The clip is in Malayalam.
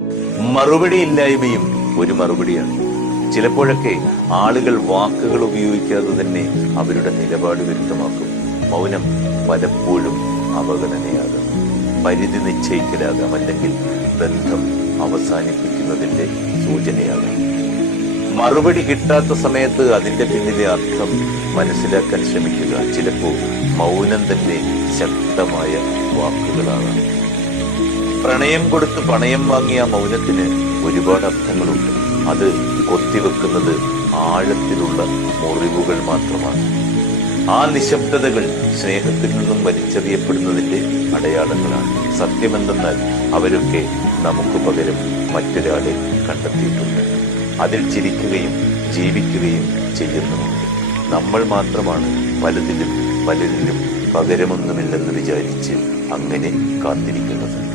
മറുപടിയില്ലായ്മയും ഒരു മറുപടിയാണ്. ചിലപ്പോഴൊക്കെ ആളുകൾ വാക്കുകൾ ഉപയോഗിക്കാതെ തന്നെ അവരുടെ നിലപാട് വ്യക്തമാക്കും. മൗനം പലപ്പോഴും അവഗണനയാകാം, പരിധി നിശ്ചയിക്കലാകാം, അല്ലെങ്കിൽ ബന്ധം അവസാനിപ്പിക്കുന്നതിന്റെ സൂചനയാകാം. മറുപടി കിട്ടാത്ത സമയത്ത് അതിന്റെ പിന്നിലെ അർത്ഥം മനസ്സിലാക്കാൻ ശ്രമിക്കുക. ചിലപ്പോൾ മൗനം തന്നെ ശക്തമായ വാക്കുകളാണ്. പ്രണയം കൊടുത്ത് പണയം വാങ്ങിയ മൗനത്തിന് ഒരുപാട് അർത്ഥങ്ങളുണ്ട്. അത് കൊത്തിവെക്കുന്നത് ആഴത്തിലുള്ള മുറിവുകൾ മാത്രമാണ്. ആ നിശബ്ദതകൾ സ്നേഹത്തിൽ നിന്നും വലിച്ചെറിയപ്പെടുന്നതിന്റെ അടയാളങ്ങളാണ്. സത്യമെന്തെന്നാൽ അവരൊക്കെ നമുക്ക് പകരം മറ്റൊരാളെ കണ്ടെത്തിയിട്ടുണ്ട്. അതിൽ ചിരിക്കുകയും ജീവിക്കുകയും ചെയ്യുന്നുമുണ്ട്. നമ്മൾ മാത്രമാണ് പലരിലും പകരമൊന്നുമില്ലെന്ന് വിചാരിച്ച് അങ്ങനെ കാത്തിരിക്കുന്നത്.